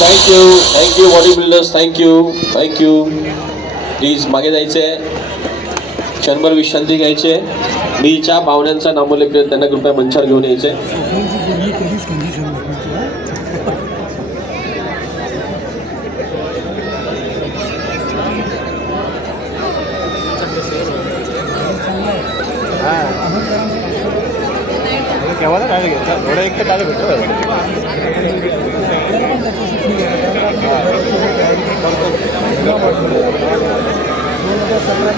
Thank you body builders, thank you. Please मागे जायचे, क्षणभर विश्रांती घ्यायची. मी ज्या पाहुण्यांचा नामोल्लेख केला त्यांना कृपया मंचावर घेऊन यायचे. केव्हा काय घ्यायचा थोडं एक तर काय भेटतो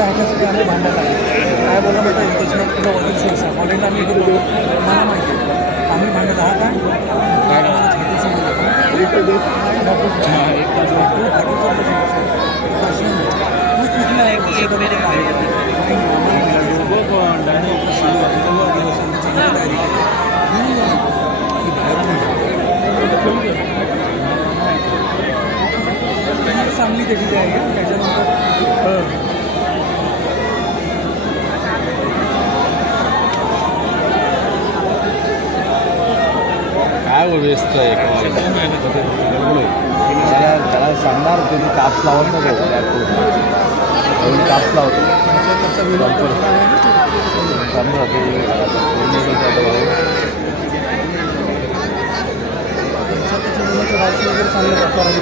ह्याच्यासाठी आम्ही भांडत आहे. काय बोललं माहिती आहे, त्याच्यात तुला वडील सोयसा कॉलेजला आम्ही बोलतो मला माहिती आहे आम्ही भांडत आहात काय चांगली त्याची तयारी आहे. त्याच्यानंतर काय व्यस्त आहे त्याला सांगणार तुम्ही काप्स लावत नको काप्स लावतो वगैरे चांगल्या प्रकारे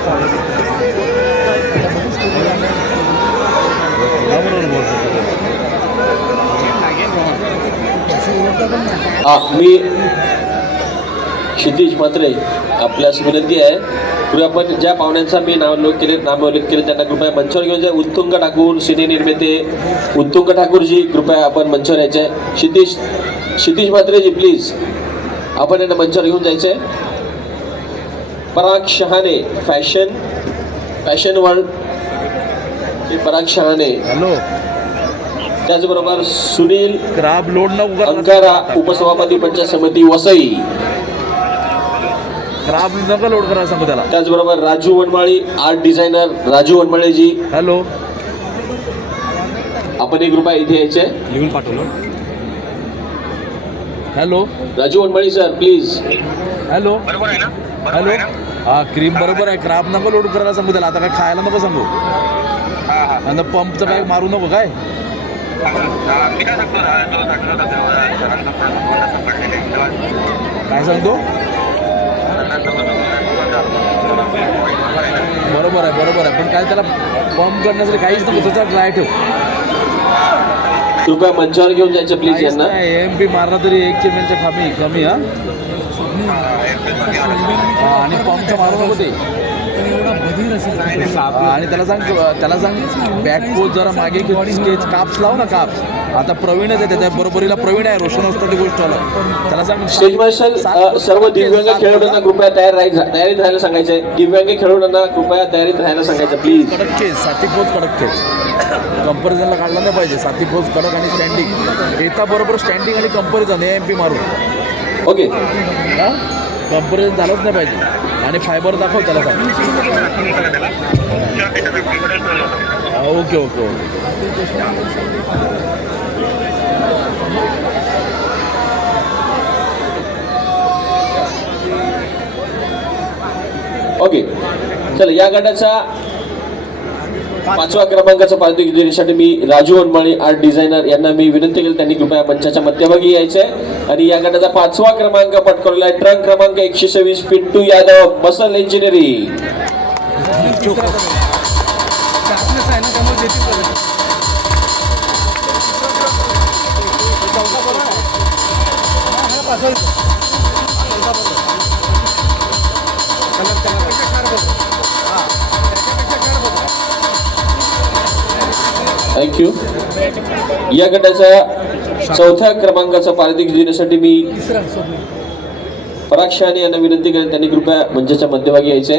मी क्षितिज म्हात्रे, आपल्यास विनंती आहे पुढे आपण ज्या पाहुण्यांचा मी नामोल्लेख केले त्यांना कृपया मंचावर घेऊन जाय. उत्तुंग ठाकूर, सिने निर्माते उत्तुंग ठाकूरजी, कृपया आपण मंचावर यायचे. क्षितिज म्हात्रेजी प्लीज आपण यांना मंचावर घेऊन जायचे. पराग शहाणे, फॅशन वर्ल्ड पराग शहाणे, हॅलो. त्याचबरोबर सुनील क्राब लोड नको अंकारा, उपसभापती पंचायत समिती वसई, क्राब नका लोड करा सांगू त्याला. त्याचबरोबर राजू वनमाळी, आर्ट डिझायनर राजू वनमाळीजी, हॅलो. आपण एक रुपया इथे यायचे. लिहून पाठवलं. Hello Raju Vanmali sir please. Hello hello. हा क्रीम बरोबर आहे. क्राब नको लोड करायला सांगू त्याला. आता काय खायला नको सांगू. आणि पंपचं काय मारू नको काय. काय सांगतो. बरोबर आहे पण काय त्याला पंप करण्यासाठी काहीच नको. त्याचा ड्राय ठेव. कृपया मंचावर घेऊन जायचं प्लीज यांना. MP मारला तरी 1 चिमेलच्या कमी हा. आणि पंपचं मारू नको ते. आणि त्याला सांग बॅक पोस्ट जरा मागे स्केच काप्स लाव ना. काप्स आता प्रवीणच आहे त्याच्या बरोबरीला प्रवीण आहे. रोशन असतं ती गोष्ट त्याला सांग. स्टेज मार्शल सर्व दिव्यांग खेळाडूंना कृपया तयारीत राहायला सांगायचंय. दिव्यांग खेळाडूंना कृपया तयारीत राहायला सांगायचं प्लीज. कडक खेच, साती पोच कडक खेच. कंपॅरिझनला काढला नाही पाहिजे. साती पोच कडक आणि स्टँडिंग येता बरोबर. स्टँडिंग आणि कंपॅरिझन MP मारून. ओके कंपॅरिझन झालंच नाही पाहिजे. आणि फायबर दाखव त्याला सांग. ओके. ओके चला या गटाचा 5व्या क्रमांकाचा पारितोषिक देण्यासाठी मी राजू वनमाळी, आर्ट डिझायनर यांना मी विनंती केली. त्यांनी कृपया मंचाच्या मध्यभागी यायचंय. आणि या गटाचा 5वा क्रमांक पटकावलेला आहे ट्रक क्रमांक 126 Pintu Yadav, muscle engineering. Thank you. या गटाच्या 4थ्या क्रमांकाचा पारितोषिक देण्यासाठी मी पराग शहाणे यांना विनंती केली. त्यांनी कृपया मंचाच्या मध्यभागी यायचे.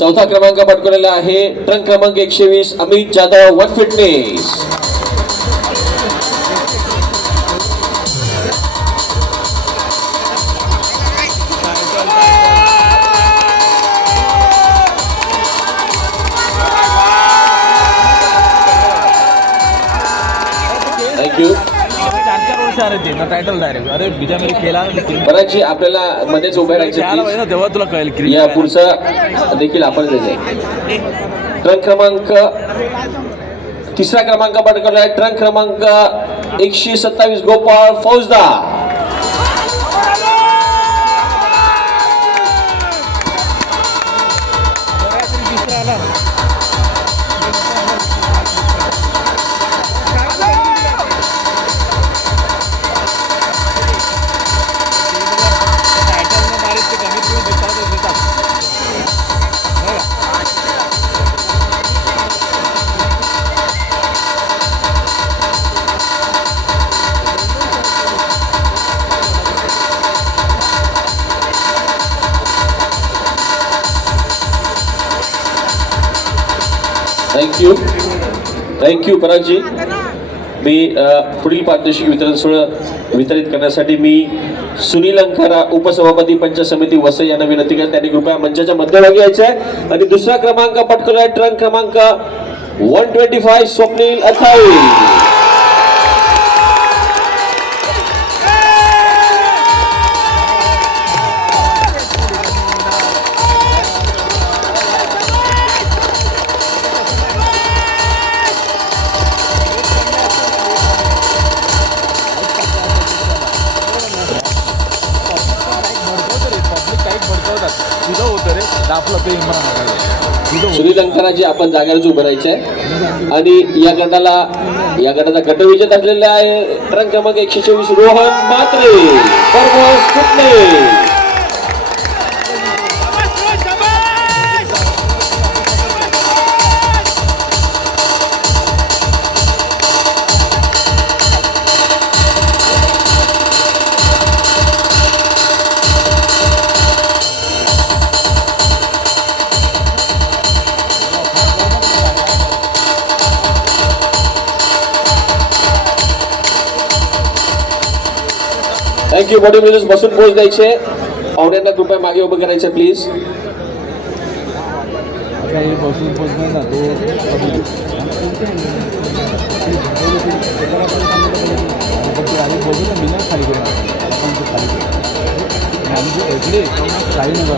4था क्रमांक पटकावलेला आहे ट्रक क्रमांक 120 Amit Jadhav, one fitness. Thank you. अध्यक्ष आले ते ना टायटल डायरेक्ट अरे बिजा मेरे केला परागजी आपल्याला मध्येच उभे राहायचे आला पाहिजे ना please. तेव्हा तुला कळेल या पुढचा देखील आपण द्यायचं. ट्रंक क्रमांक तिसरा क्रमांक पटकवला आहे. ट्रंक क्रमांक 127 गोपाळ फौजदार. थँक्यू परागजी. मी पुढील पारितोषिक वितरण सोहळा वितरित करण्यासाठी मी सुनील अंकारा उपसभापती पंचायत समिती वसई यांना विनंती केली. त्यांनी कृपया मंचाच्या मध्यभागी यायचे आहे. आणि दुसरा क्रमांक पटकवला आहे ट्रंक क्रमांक 125 स्वप्नील अथाई. सुनील अंकाराजी आपण जागेवरच उभं राहायचं आहे. आणि या गटाचा गटविजेता असलेला आहे ट्रंक क्रमांक 124 रोहन मात्रे परमोस कुटणे. थँक्यू. बॉडी बिल्डर्स बसून पोच द्यायचे. पाहुण्यांना कृपया मागे उभं करायचं प्लीज. बसून पोचणार ना तो बघू ना मी ना खाली काही नाही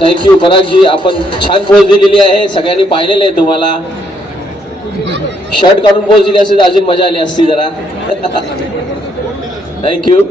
थँक्यू परागजी. आपण छान पोच दिलेली आहे. सगळ्यांनी पाहिलेलं आहे. तुम्हाला शर्ट काढून पोच दिली असती तर अजून मजा आली असती जरा. थँक्यू.